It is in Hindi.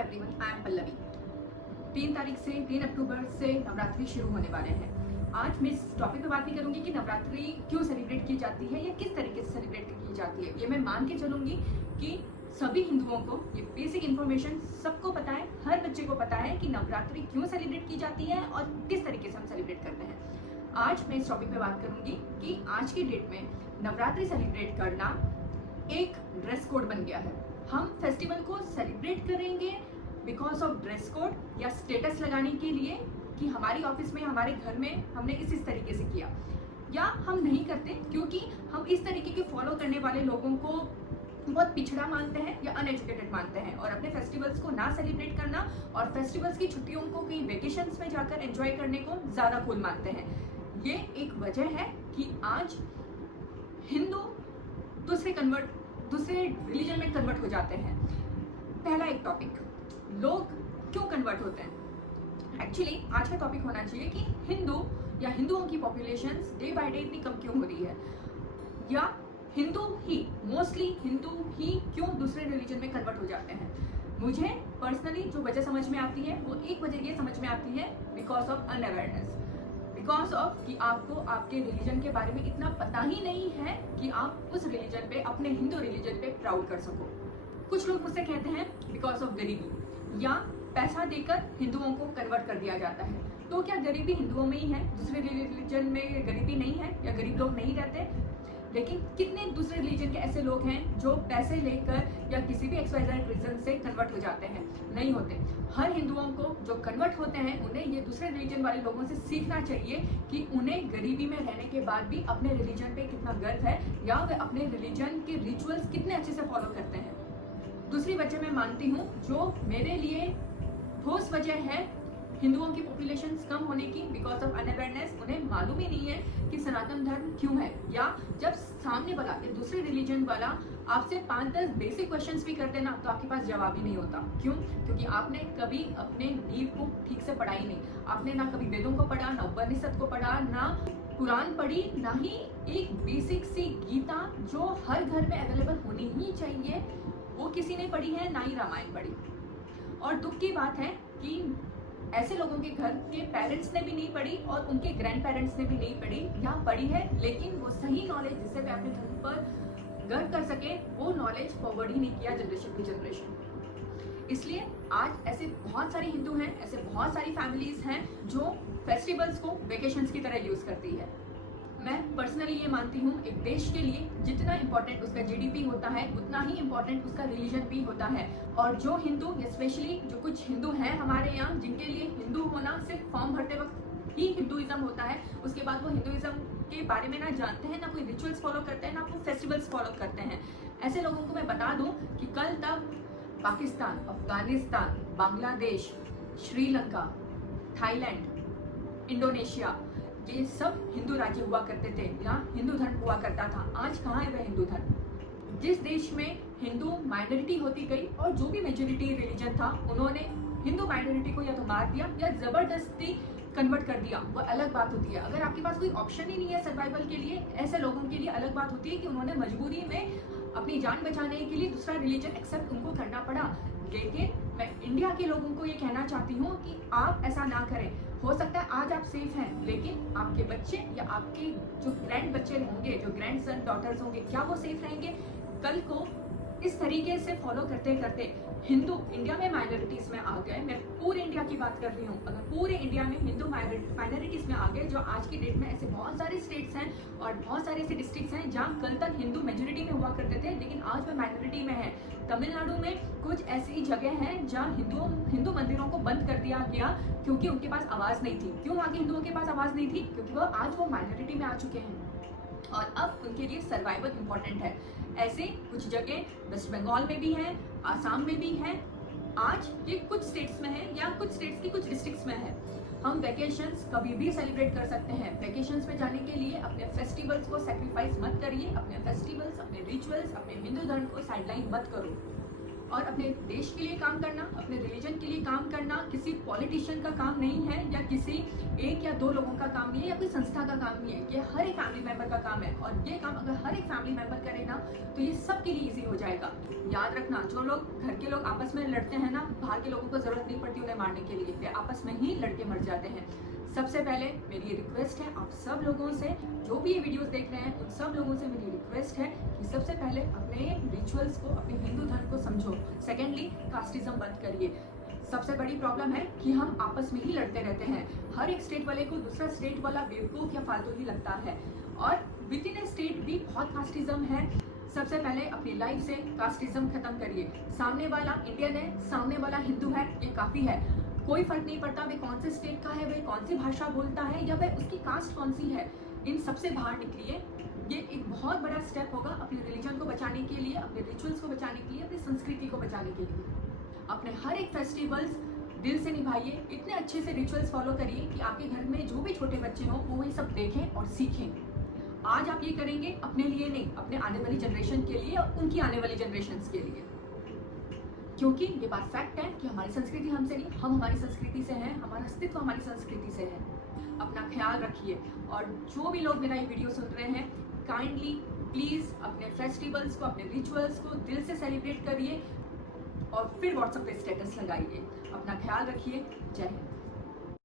Everyone, I am Pallavi. 3 तारीख से 3 अक्टूबर से नवरात्रि शुरू होने वाले हैं। आज मैं इस टॉपिक पे बात नहीं करूंगी कि नवरात्रि क्यों सेलिब्रेट की जाती है या किस तरीके से सेलिब्रेट की जाती है। ये मैं मान के चलूंगी कि सभी हिंदुओं को ये बेसिक इन्फॉर्मेशन सबको पता है, हर बच्चे को पता है कि नवरात्रि क्यों सेलिब्रेट की जाती है और किस तरीके से हम सेलिब्रेट करते हैं। आज मैं इस टॉपिक पे बात करूंगी कि आज की डेट में नवरात्रि सेलिब्रेट करना एक ड्रेस कोड बन गया है। हम फेस्टिवल को सेलिब्रेट करेंगे बिकॉज ऑफ ड्रेस कोड या स्टेटस लगाने के लिए कि हमारी ऑफिस में, हमारे घर में हमने इस तरीके से किया, या हम नहीं करते क्योंकि हम इस तरीके के फॉलो करने वाले लोगों को बहुत पिछड़ा मानते हैं या अनएजुकेटेड मानते हैं और अपने फेस्टिवल्स को ना सेलिब्रेट करना और फेस्टिवल्स की छुट्टियों को कहीं वेकेशंस में जाकर एंजॉय करने को ज़्यादा कूल मानते हैं। ये एक वजह है कि आज हिंदू दूसरे रिलीजन में कन्वर्ट हो जाते हैं। पहला एक टॉपिक, लोग क्यों कन्वर्ट होते हैं। एक्चुअली आज का टॉपिक होना चाहिए कि हिंदू या हिंदुओं की पॉपुलेशन डे बाय डे इतनी कम क्यों हो रही है, या मोस्टली हिंदू ही क्यों दूसरे रिलीजन में कन्वर्ट हो जाते हैं। मुझे पर्सनली जो वजह समझ में आती है वो एक वजह ये समझ में आती है because of unawareness, because of कि आपको आपके रिलीजन के बारे में इतना पता ही नहीं है कि आप उस रिलीजन पे, अपने हिंदू रिलीजन पे प्राउड कर सको। कुछ लोग मुझसे कहते हैं बिकॉज ऑफ गरीबी, या पैसा देकर हिंदुओं को कन्वर्ट कर दिया जाता है। तो क्या गरीबी हिंदुओं में ही है, दूसरे रिलीजन में गरीबी नहीं है या गरीब लोग नहीं रहते? लेकिन कितने दूसरे रिलीजन के ऐसे लोग हैं जो पैसे लेकर या किसी भी XYZ रीजन से कन्वर्ट हो जाते हैं? नहीं होते। हर हिंदुओं को जो कन्वर्ट होते हैं उन्हें ये दूसरे रिलीजन वाले लोगों से सीखना चाहिए कि उन्हें गरीबी में रहने के बाद भी अपने रिलीजन पे कितना गर्व है या वे अपने रिलीजन के रिचुअल्स कितने अच्छे से फॉलो करते हैं। दूसरी वजह मैं मानती हूँ जो मेरे लिए ठोस वजह है हिंदुओं की पॉपुलेशन कम होने की, बिकॉज ऑफ अनअवेयरनेस। उन्हें मालूम ही नहीं है कि सनातन धर्म क्यों है, या जब सामने वाला या दूसरे रिलीजन वाला आपसे 5-10 बेसिक क्वेश्चंस भी करते ना तो आपके पास जवाब ही नहीं होता। क्यों? क्योंकि आपने कभी अपने नींव को ठीक से पढ़ा ही नहीं। आपने ना कभी वेदों को पढ़ा, ना उपनिषद को पढ़ा, ना कुरान पढ़ी, ना ही एक बेसिक सी गीता जो हर घर में अवेलेबल होनी ही चाहिए वो किसी ने पढ़ी है, ना ही रामायण पढ़ी। और दुख की बात है कि ऐसे लोगों के घर के पेरेंट्स ने भी नहीं पढ़ी और उनके ग्रैंड पेरेंट्स ने भी नहीं पढ़ी, या पढ़ी है लेकिन वो सही नॉलेज जिससे वे अपने धर्म पर गर्व कर सके वो नॉलेज फॉरवर्ड ही नहीं किया जनरेशन की जनरेशन। इसलिए आज ऐसे बहुत सारे हिंदू हैं, ऐसे बहुत सारी फैमिलीज हैं जो फेस्टिवल्स को वेकेशंस की तरह यूज करती है। मैं पर्सनली ये मानती हूँ एक देश के लिए जितना इम्पोर्टेंट उसका GDP होता है उतना ही इम्पोर्टेंट उसका रिलीजन भी होता है। और जो हिंदू, स्पेशली जो कुछ हिंदू हैं हमारे यहाँ जिनके लिए हिंदू होना सिर्फ फॉर्म भरते वक्त ही हिंदुइज्म होता है, उसके बाद वो हिंदुइज्म के बारे में ना जानते हैं, ना कोई रिचुअल्स फॉलो करते हैं, ना वो फेस्टिवल्स फॉलो करते हैं। ऐसे लोगों को मैं बता दूँ कि कल तक पाकिस्तान, अफगानिस्तान, बांग्लादेश, श्रीलंका, थाईलैंड, इंडोनेशिया, ये सब हिंदू राज्य हुआ करते थे या हिंदू धर्म हुआ करता था। आज कहाँ है वह हिंदू धर्म? जिस देश में हिंदू माइनॉरिटी होती गई और जो भी मेजोरिटी रिलीजन था उन्होंने हिंदू माइनॉरिटी को या तो मार दिया या जबरदस्ती कन्वर्ट कर दिया, वो अलग बात होती है। अगर आपके पास कोई ऑप्शन ही नहीं है सर्वाइवल के लिए, ऐसे लोगों के लिए अलग बात होती है कि उन्होंने मजबूरी में अपनी जान बचाने के लिए दूसरा रिलीजन एक्सेप्ट उनको करना पड़ा। लेकिन मैं इंडिया के लोगों को ये कहना चाहती हूँ कि आप ऐसा ना करें। हो सकता है आज आप सेफ हैं, लेकिन आपके बच्चे या आपके जो ग्रैंड बच्चे होंगे, जो ग्रैंड सन डॉटर्स होंगे, क्या वो सेफ रहेंगे? कल को इस तरीके से फॉलो करते करते हिंदू इंडिया में माइनॉरिटीज में आ गए। मैं पूरे इंडिया की बात कर रही हूँ। अगर पूरे इंडिया में हिंदू माइनॉरिटीज में आ गए, जो आज की डेट में ऐसे बहुत सारे स्टेट्स हैं और बहुत सारे ऐसे डिस्ट्रिक्ट्स हैं जहाँ कल तक हिंदू मेजोरिटी में हुआ करते थे लेकिन आज वह माइनॉरिटी में है। तमिलनाडु में कुछ ऐसी जगह हैं जहाँ हिंदू मंदिरों को बंद कर दिया गया क्योंकि उनके पास आवाज़ नहीं थी। क्यों वहाँ के हिंदुओं के पास आवाज़ नहीं थी? क्योंकि वो माइनॉरिटी में आ चुके हैं और अब उनके लिए सर्वाइवल इम्पोर्टेंट है। ऐसे कुछ जगह वेस्ट बंगाल में भी हैं, आसाम में भी हैं, आज ये कुछ स्टेट्स में है या कुछ स्टेट्स की कुछ डिस्ट्रिक्ट्स में है। हम वेकेशंस कभी भी सेलिब्रेट कर सकते हैं। वेकेशंस में जाने के लिए अपने फेस्टिवल्स को सेक्रीफाइस मत करिए। अपने फेस्टिवल्स, अपने रिचुअल्स, अपने हिंदू धर्म को साइडलाइन मत करो। और अपने देश के लिए काम करना, अपने रिलीजन के लिए काम करना किसी पॉलिटिशियन का काम नहीं है, या किसी एक या दो लोगों का काम नहीं है, या कोई संस्था का काम नहीं है। ये हर एक फैमिली मेंबर का काम है, और ये काम अगर हर एक फैमिली मेंबर करे ना तो ये सबके लिए इजी हो जाएगा। याद रखना, जो लोग घर के लोग आपस में लड़ते हैं ना, बाहर के लोगों को जरूरत नहीं पड़ती उन्हें मारने के लिए, वे आपस में ही लड़के मर जाते हैं। सबसे पहले मेरी ये रिक्वेस्ट है आप सब लोगों से, जो भी ये वीडियोस देख रहे हैं उन सब लोगों से मेरी रिक्वेस्ट है कि सबसे पहले अपने रिचुअल्स को, अपने हिंदू धर्म को समझो। सेकेंडली, कास्टिज्म बंद करिए। सबसे बड़ी प्रॉब्लम है कि हम आपस में ही लड़ते रहते हैं। हर एक स्टेट वाले को दूसरा स्टेट वाला बेवकूफ या फालतू ही लगता है, और विद इन ए स्टेट भी बहुत कास्टिज्म है। सबसे पहले अपनी लाइफ से कास्टिज्म खत्म करिए। सामने वाला इंडियन है, सामने वाला हिंदू है, ये काफी है। कोई फर्क नहीं पड़ता वे कौन से स्टेट का है, वे कौन सी भाषा बोलता है, या वह उसकी कास्ट कौन सी है। इन सबसे बाहर निकलिए। ये एक बहुत बड़ा स्टेप होगा अपने रिलीजन को बचाने के लिए, अपने रिचुअल्स को बचाने के लिए, अपनी संस्कृति को बचाने के लिए। अपने हर एक फेस्टिवल्स दिल से निभाइए, इतने अच्छे से रिचुअल्स फॉलो करिए कि आपके घर में जो भी छोटे बच्चे हों वो ये सब देखें और सीखें। आज आप ये करेंगे अपने लिए नहीं, अपने आने वाली जनरेशन के लिए और उनकी आने वाली जनरेशन्स के लिए, क्योंकि ये बात फैक्ट है कि हमारी संस्कृति हमसे नहीं, हम हमारी संस्कृति से हैं, हमारा अस्तित्व हमारी संस्कृति से है। अपना ख्याल रखिए, और जो भी लोग मेरा ये वीडियो सुन रहे हैं, काइंडली प्लीज अपने फेस्टिवल्स को, अपने रिचुअल्स को दिल से सेलिब्रेट करिए और फिर व्हाट्सएप पे स्टेटस लगाइए। अपना ख्याल रखिए। जय हिंद।